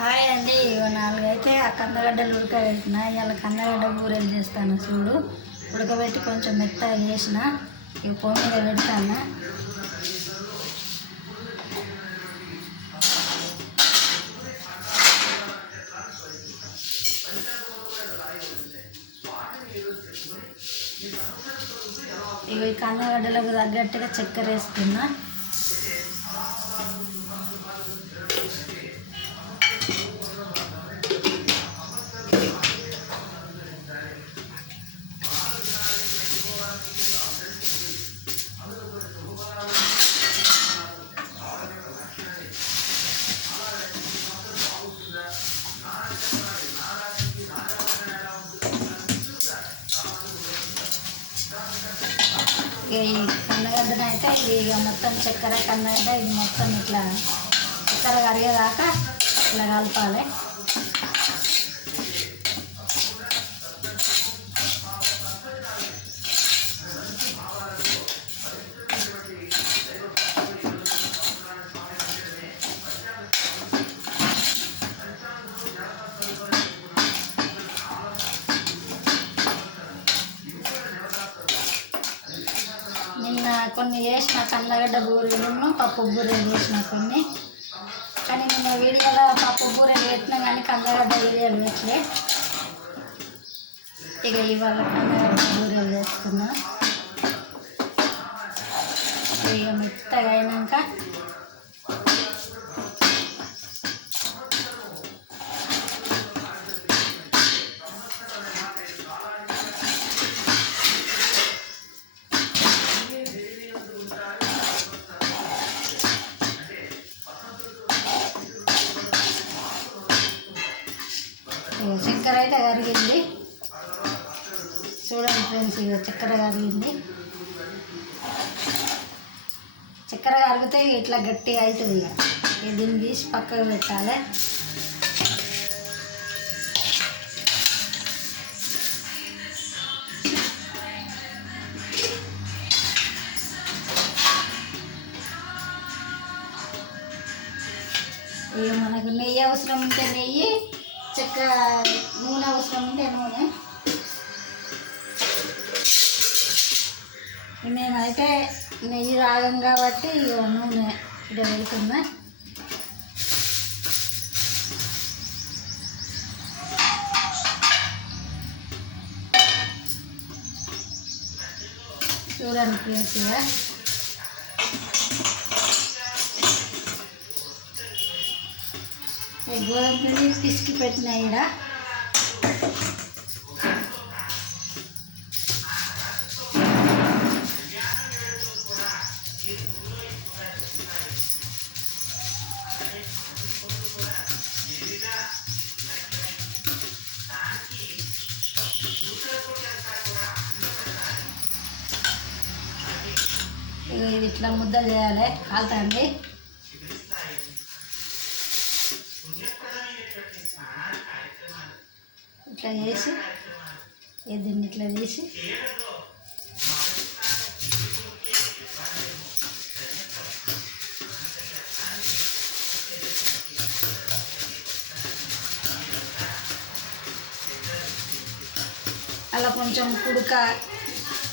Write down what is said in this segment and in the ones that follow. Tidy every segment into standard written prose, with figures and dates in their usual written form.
Hi అండి. 4 అయితే ఆ కందగడ్డలు ఉడకబెట్టిన. ఇవాళ కందగడ్డ బూరెలు చేస్తాను చూడు. ఉడకబెట్టి కొంచెం మెత్తగా చేసిన. ఇక పొయ్యి మీద పెడతాను. ఇక ఈ కందగడ్డలకు తగ్గట్టుగా చక్కెర వేస్తున్నా. ఈ కందగడ్డను అయితే ఇక మొత్తం చక్కెర కందగడ్డ ఇది మొత్తం ఇట్లా చక్కెర కరిగేదాకా ఇట్లా కలపాలి. నిన్న కొన్ని చేసిన కందగడ్డ బూరెలను పప్పు బూరెలు చేసిన కొన్ని, కానీ నిన్న వీడియోలో పప్పు బూరెలు పెట్టినా కానీ కందగడ్డ వీడియోలు పెట్టలే. ఇక ఇవాళ కందగడ్డ బూరెలు చేస్తున్నా. ఇక మెత్తగా అయినాక చక్కెర అయితే కరిగింది చూడండి ఫ్రెండ్స్. ఇక చక్కెర కరిగింది. చక్కెర కరిగితే ఇట్లా గట్టిగా అవుతుంది. ఇక దీన్ని తీసి పక్కకు పెట్టాలి. ఇక మనకు నెయ్యి అవసరం ఉంటే నెయ్యి, నూనె అవసరం ఉంటే నూనె. మేమైతే నెయ్యి రాగం కాబట్టి ఇక నూనె ఇక్కడ పెడుతున్నా. చూడండి ఫ్రెండ్స్. ఇక గోధుమ పిండి పిసికి పెట్టిన ఇక్కడ ఇది ఇట్లా ముద్ద చేయాలి. కాలుతండి. ఇట్లా చేసి దీన్ని ఇట్లా తీసి అలా కొంచెం కుడుక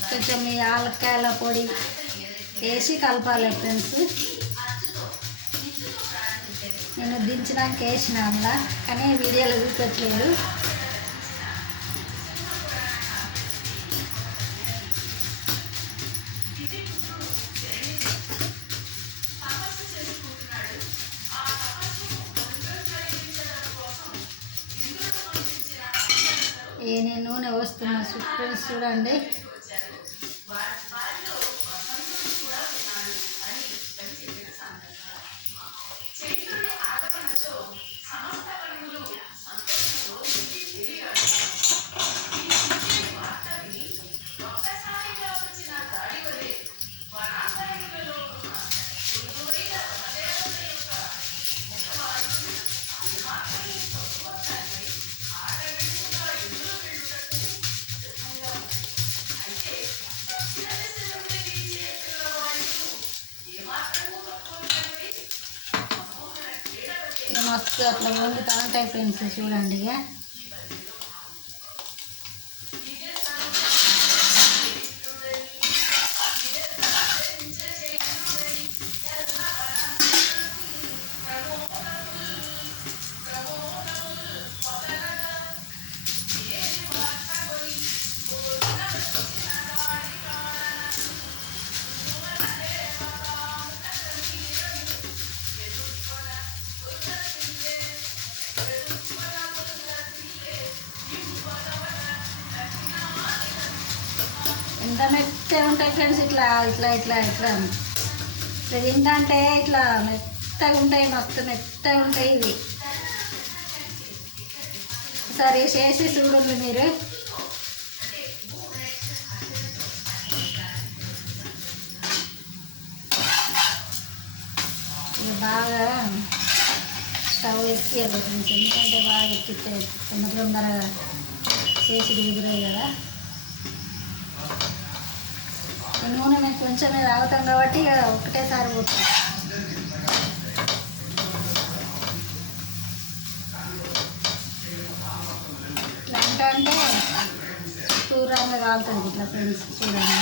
కొంచెం ఈ యాలక్కాయల పొడి వేసి కలపాలి ఫ్రెండ్స్. నేను దించడానికి వేసిన అలా, కానీ వీడియోలో చూపెట్టలేదు. నేను నూనె పోస్తున్నా ఫ్రెండ్స్ చూడండి. ఇక మస్తు అట్లా వండుతూ ఉంటాయి ఫ్రెండ్స్. చూడండి ఇక ఎంత మెత్తగా ఉంటాయి ఫ్రెండ్స్. ఇట్లా ఇట్లా ఇట్లా ఇట్లా ఇట్లా తింటే ఇట్లా మెత్తగా ఉంటాయి, మస్తు మెత్తగా ఉంటాయి ఇవి. ఒకసారి చేసి చూడండి మీరు. ఇక బాగా స్టవ్ ఎక్కియాలి ఫ్రెండ్స్, ఎందుకంటే బాగా ఎక్కితే తొందరగా చేసి దిగుతాయి కదా. ఈ నూనె మేము కొంచెమే తాగుతాం కాబట్టి ఇక ఒకటేసారి పోతుంది. ఇట్లా అంటే దూరంగా కాలుతుంది ఇట్లా ఫ్రెండ్స్. చూడండి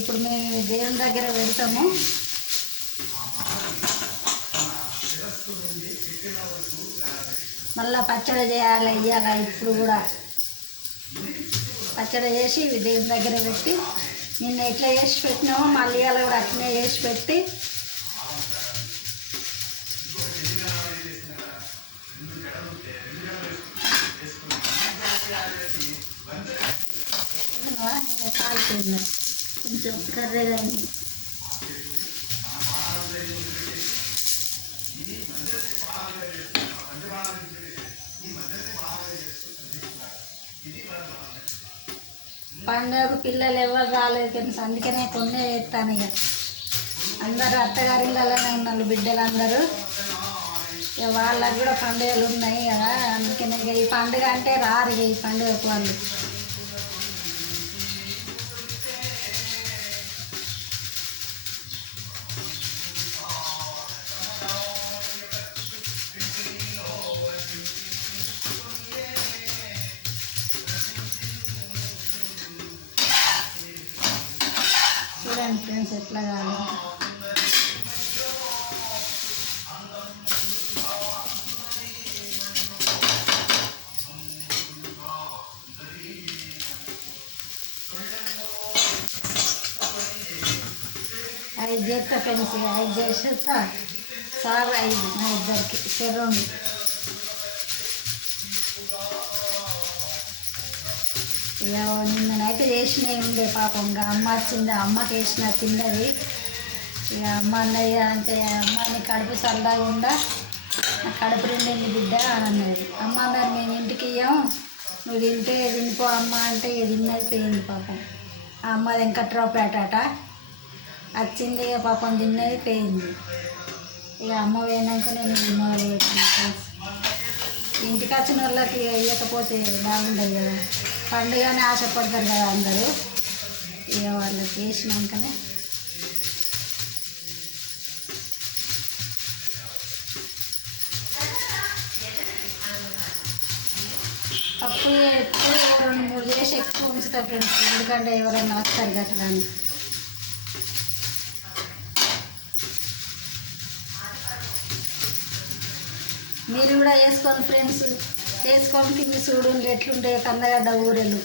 ఇప్పుడు మేము దేవుని దగ్గర పెడతాము. మళ్ళీ పచ్చడి చేయాలి ఇయ్యాల. ఇప్పుడు కూడా పచ్చడి చేసి దేవుని దగ్గర పెట్టి, నిన్న ఎట్లా చేసి పెట్టినామో మళ్ళీ ఇవాళ కూడా అట్లనే చేసి పెట్టి కాలిపోయింది కొంచెం కర్రీగా. పండుగకు పిల్లలు ఎవరు రాలేదు ఫ్రెండ్స్, అందుకనే కొన్నే చేస్తాను. ఇక అందరూ అత్తగారిళ్ళలోనే ఉన్నారు బిడ్డలందరూ. ఇక వాళ్ళకు కూడా పండుగలు ఉన్నాయి కదా, అందుకనే ఇక ఈ పండుగ అంటే రారు ఇక ఈ పండుగకు వాళ్ళు. చూడండి ఫ్రెండ్స్ ఎట్లా కాదు. ఐదు చేస్తా ఫ్రెండ్స్, 5 చేసేస్తా సార్. 5 మా ఇద్దరికి చెరోండి. ఇక నిన్ననైతే చేసినవి ఉండే పాపం. ఇంకా అమ్మ వచ్చింది, అమ్మకి వేసిన తిన్నది. ఇక అమ్మ అన్నది అంటే, అమ్మని కడుపు చల్లగా ఉండా, నాకు కడుపు నిండింది బిడ్డ అని అన్నది. అమ్మ మరి మేము ఇంటికి ఇయ్యాం, నువ్వు తింటే తినిపో అమ్మ అంటే ఇక తిన్నది పోయింది పాపం. ఆ అమ్మ వెంకట్రావుపేట వచ్చింది. ఇక పాపం తిన్నది పోయింది. ఇక అమ్మ పోయినాక నేను మొదలు పెట్టిన. ఇంటికి వచ్చిన వాళ్ళకి ఇవ్వకపోతే బాగుండదు కదా, పండుగనే ఆశపడతారు కదా అందరూ. ఇక వాళ్ళకి వేసినాకనే పప్పు ఎప్పుడు 2-3 చేసి ఎక్కువ ఉంచుతారు ఫ్రెండ్స్, ఎందుకంటే ఎవరైనా వస్తారు గట్లా అని. మీరు కూడా వేసుకోండి ఫ్రెండ్స్, వేసుకొని తిని చూడండి ఎట్లుంటాయి కందగడ్డ ఊరెలు.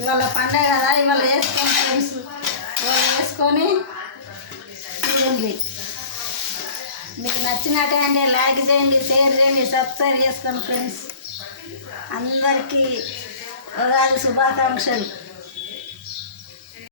ఇవాళ పండగ కదా, ఇవాళ వేసుకోండి ఫ్రెండ్స్, ఇవాళ వేసుకొని చూడండి. మీకు నచ్చినట్టే అంటే లైక్ చేయండి, షేర్ చేయండి, సబ్స్క్రైబ్ చేసుకోండి ఫ్రెండ్స్. అందరికీ ఉగాది శుభాకాంక్షలు.